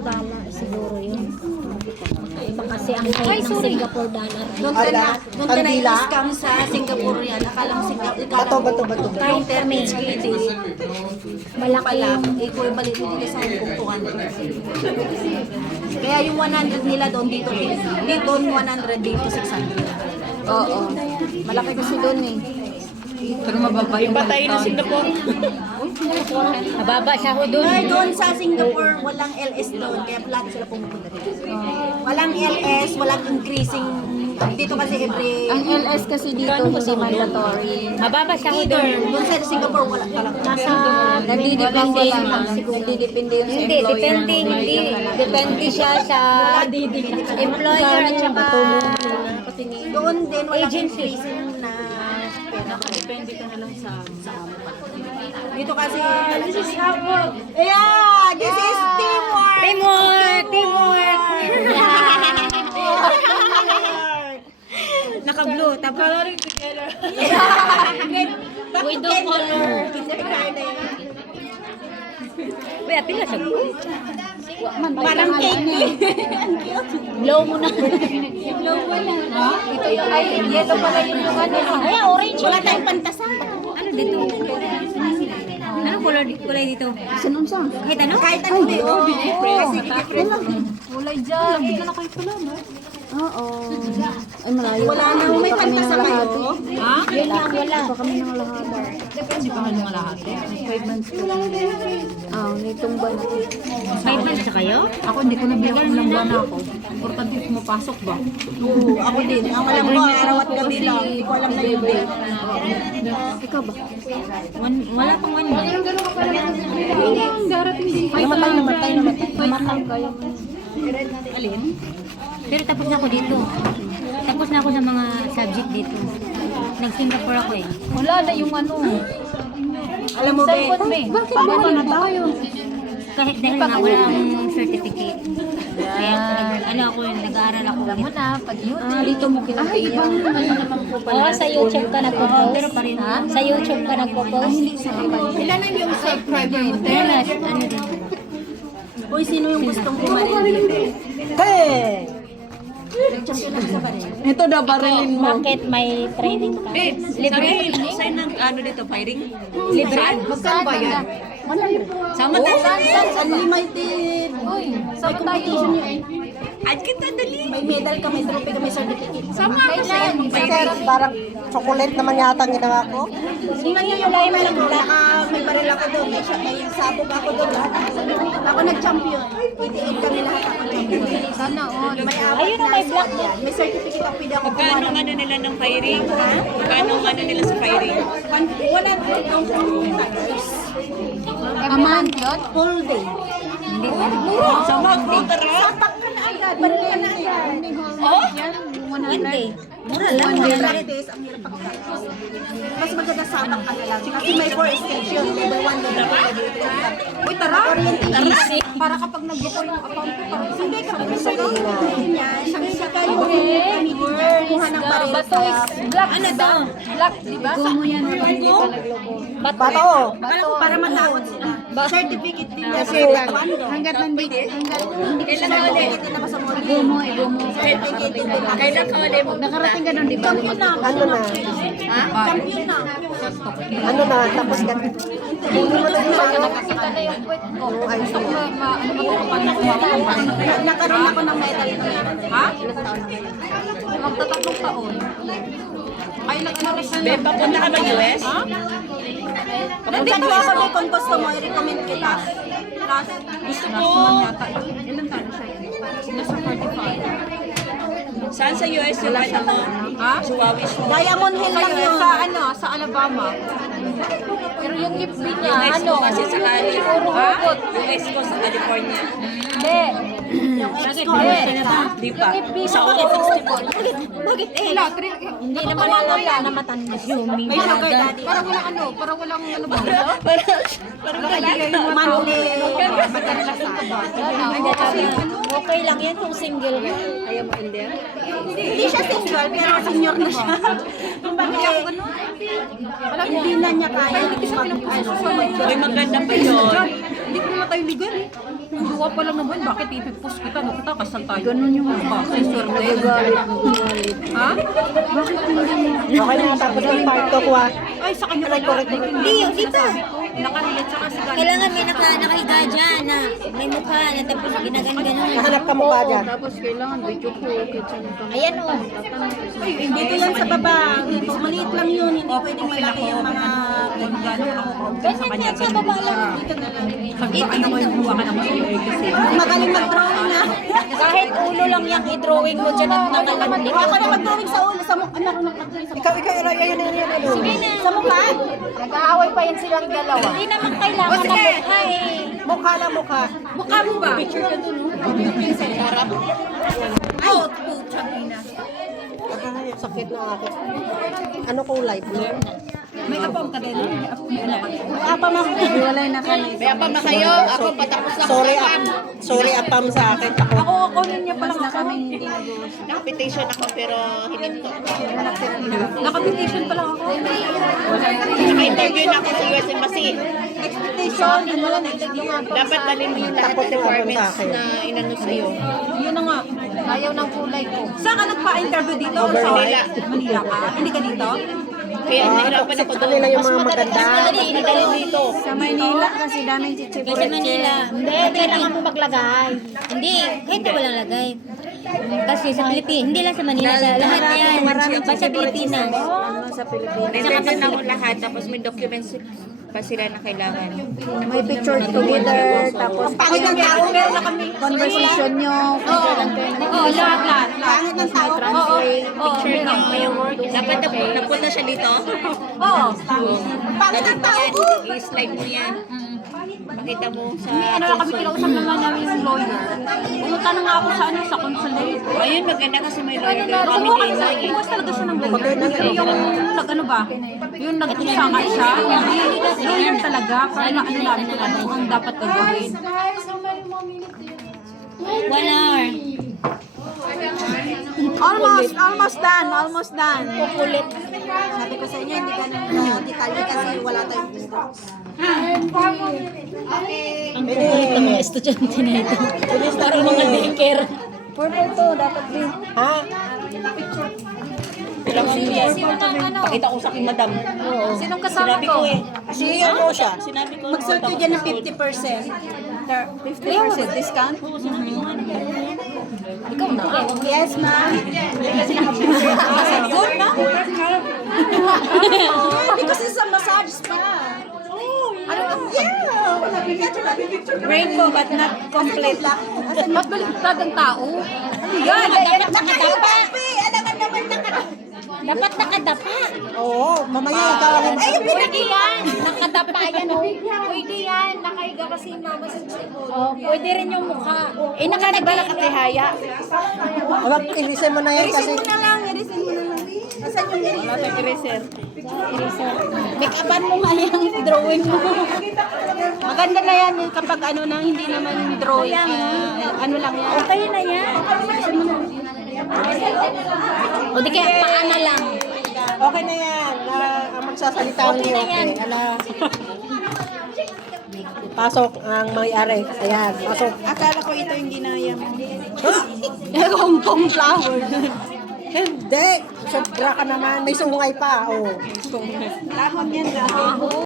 dollar siguro yun. Iba kasi ang rate ng Singapore dollar. Doon ka na-scam sa Singapore yan. Akala mo Singapore. Bato. Kahit kami, malaki Pala, yung equivalent nila sa Hong Kong 200. Kaya yung 100 nila doon dito 100 dito 600. Oo. Malaki kasi doon eh. Pero mababa yung patay na Singapore. mababa siya ho doon. Ay, doon sa Singapore, walang LS doon. Kaya flat sila pumupunta dito. Walang LS, walang increasing. Dito kasi every... Ang LS kasi dito hindi mandatory. Mababa siya ho Either, doon. doon sa Singapore, wala talaga. Nasa, Nagdidepende lang. Nagdidepende yung sa hindi, employer. hindi. Depende siya sa employer at saka Doon din, walang agency. increasing na pera. Depende ka na lang sa Dito kasi, this is hard. Ayan! This is teamwork! Teamwork! Naka-blue, tapos Window color. Uy, apila siya. Parang cake. Blow mo na. Ito yung ay yellow pala yung ano. Ay, orange. Wala tayong pantasan. Ano dito? Anong kulay dito? Sinunsa? Kahit ano? Kahit ano din. Oh, kasi Kulay dyan. Dito na kayo pala, no? Oo. Ay, malayo. wala na. May pantasa kayo. Ha? Yun lang, wala. Pa kami ng lahat. Depende pa kayo mga lahat eh. 5 months ko lang. Nitong ban. 5 months na kayo? Ako hindi ko nabigyan ng buwan ako. Importante pumapasok ba? Oo, ako din. Ang alam ko, araw at gabi lang. Hindi ko alam na yung day. Ikaw ba? Wala pang 1 month. Namatay. Namatay kayo. Alin? Pero tapos na ako dito. Tapos na ako sa mga subject dito. Nag-Singapore ako eh. Wala na yung ano. Alam mo, be, Bakit wala na tayo? Kahit dahil nga walang certificate. Kaya ako, nag-aaral ako. Alam mo na, pag yun. Dito mo kinapay. Ay, ibang ano naman po pala. Oo, sa YouTube ka nagpo-post. pero pa rin. Sa YouTube ka nagpo-post. Ilan ang yung subscriber mo? Yes, ano din. Uy, sino yung gustong kumarin? Hey! Nag-champion ako sa barin. Ito na barilin mo. Bakit may training ka? Libre? Sa'yo ng ano dito, firing? Libre? Magkano ba yan? Sama tayo. Unlimited. Uy, May competition yun. Add kita dali. May medal ka, may trophy ka, may certificate. Sama ako sa'yo mag-firing. Parang chocolate naman yata ang ginawa ko. Hindi lang yung live lang. May baril ako doon. May sabog ako doon. Ako nag-champion. 88 kami lahat ako champion. Sana all. May apat Ayun na may black squad yan. May certificate ako. Pwede ako Magkano ang ano nila ng firing? Magkano ang ano nila sa firing? Wala na itong Amahan yun? full day. Sama ko, tara. Sapak ka na agad. Baril ka na agad. Oh? One day. Mura lang. 100 days ang hirap pagkakakas. Mas maganda sapak ka na lang. Kasi may 4 station. Level 1, level 2, Uy, tara. Easy. Para kapag nag-book yung account ko, parang hindi ka sa yan. Sa kayo kuha ng baril Bato is black. Ano to? Black, di ba? Bato. Akala ko para matakot sila. Certificate din kasi Hanggat nandito. kailan ka ulit? Certificate din ako sa mga certificate din ako. Kailan ka ulit mo? Nakarating ka doon, di ba? Champion na. Ano na? Champion na. Ano na, tapos ka. Nakita na yung kwet ko. Gusto ko nakaroon ako ng medal. Ha? Magtatatlong taon. Ay, nag-ano Be, papunta ka ba US? Nandito ako doon kung gusto mo, i-recommend kita. Gusto ko. Ilan taon na siya? Nasa 45. Saan sa US yung ano mo? Ha? Suwawish mo? Diamond Hill lang yun. Sa ano, sa Alabama. Pero yung gift din niya, Yung ex ano? ko kasi sa Cali. Puro Ha? hugot. Yung ex ko sa California. Hindi. Yung ex ko. Di pa. Isa ko. Bakit eh? Wala, Hindi naman wala na matanda. Yumi. May sugar daddy. Parang walang ano, parang walang ano ba? Parang kailangan. Monthly. Okay lang yan kung single ka. Ayaw mo hindi? Hindi siya single, pero senior na siya. Kumbaga, hindi na niya kaya. Uy, maganda pa yun. Hindi ko naman tayo legal eh. Gawa pa lang naman, bakit ipipos kita? No, kita kasal tayo. Ganun yung Kasi swerte. nagagalit. Ha? Okay na, tapos yung part 2 ko ah. Ay, sa kanya Hindi, yung dito. Nakahilit siya kasi galing. Kailangan may nakahiga dyan na may mukha na tapos ginagan-ganon. Nahanap ka mukha dyan. Tapos kailangan video ko. Ayan o. Dito yan sa baba. Dito, maliit lang yun. Hindi pwedeng malaki yung mga kung gano'n ako problem sa kanya. Sa baba lang. Sabi ko, ano ko yung huwa ka naman yung kasi. Magaling mag-drawing na. Kahit ulo lang yung i-drawing mo dyan at nakalandi. Ako na mag-drawing sa ulo. Sa mukha. Anak ko mag-drawing sa Ikaw, ayun. Sa mukha? Nag-aaway pa yan silang dalawa. Hindi naman kailangan ng mukha eh. Mukha na mukha. Mukha mo ba? Picture ka dun. Ay, pucha na. Ay, sakit na ako. Ano kulay? Blue? May apam ka din. May anak ka. Apa ma? Hiwalay na ka na isa. Kaya pa na kayo, ako patapos na Sorry apam sa akin. Ako niya pala Na kami hindi nag-uusap. Nakapitation ako pero hininto. Naka-petition pala ako. Naka-interview na ako sa US Embassy. Expectation. Ano lang Dapat dalhin mo yung lahat ng requirements na inano sa'yo. Yun na nga. Ayaw ng kulay ko. Saan ka nagpa-interview dito? Sa Manila. Manila ka? Hindi ka dito? Kaya nahirapan ako doon. Kanila yung mga maganda. Nadali dito. Sa Maynila kasi daming chichi. Kasi Manila. Hindi, kailangan mo maglagay. Hindi, kahit na walang lagay. Kasi sa Pilipinas, hindi lang sa Manila, sa lahat yan. Basta Pilipinas. Ano sa Pilipinas. Interview na ako lahat, tapos may documents pa sila na kailangan. May picture together, tapos Pangit ng tao. Meron na kami. conversation nyo. Kailan kayo Oo, lahat. Pangit ng tao. translate. Picture niyo, dapat napunta siya dito. Oo. Pangit ng tao ko. I-slide mo yan. Makita mo sa... May ano lang kami, kinausap naman namin yung lawyer. Pumunta na nga ako sa ano, sa consulate. Ayun, maganda kasi may lawyer doon. Kami Kumuha din sa lang eh. kumuha talaga siya ng lawyer. Yung nag-ano ba? Yung nag-usaka siya. Hindi, lawyer talaga. Para na ano namin kung ano ang dapat gagawin. 1 hour. Almost done. Kukulit. Sabi ko sa inyo, hindi ganun detalye kasi wala tayong stocks. Ang kukulit ng mga estudyante na ito. Parang mga daycare. Purple to, dapat din. Ha? Pakita ko sa aking madam. Sinong kasama Sinabi ko eh. Si ano siya? Sinabi ko. Mag-sort ka dyan ng 50%. 50% discount? Ikaw na. Yes, ma'am. Good, ma'am. Because it's a massage spa. Ano ka? Yeah! Rainbow but not complete. Ba't baliktad ang tao? Yan, dapat nakadapa. Alam ka naman Dapat nakadapa. Oo, mamaya ikaw ang... Pwede yan. Nakadapa yan. Pwede yan. Nakahiga kasi yung mama sa Oh, pwede rin yung mukha. Eh, Nakatihaya. Wag, ilisin mo na yan kasi... Irisin mo na lang. Asan yung irisin? Wala tayong eraser. Make-upan mo nga yung drawing mo. Maganda na yan kapag ano na, hindi naman drawing. Ano lang yan. Okay na yan. O di kaya paana lang. Okay na yan. Ang magsasalita ang Okay na yan. Ala. Pasok ang may-ari. Ayan, pasok. Akala ko ito hindi na yan. Hong Kong flower. Hindi. Sobra ka naman. May sungay pa. Oh. Lahon yan. Lahon.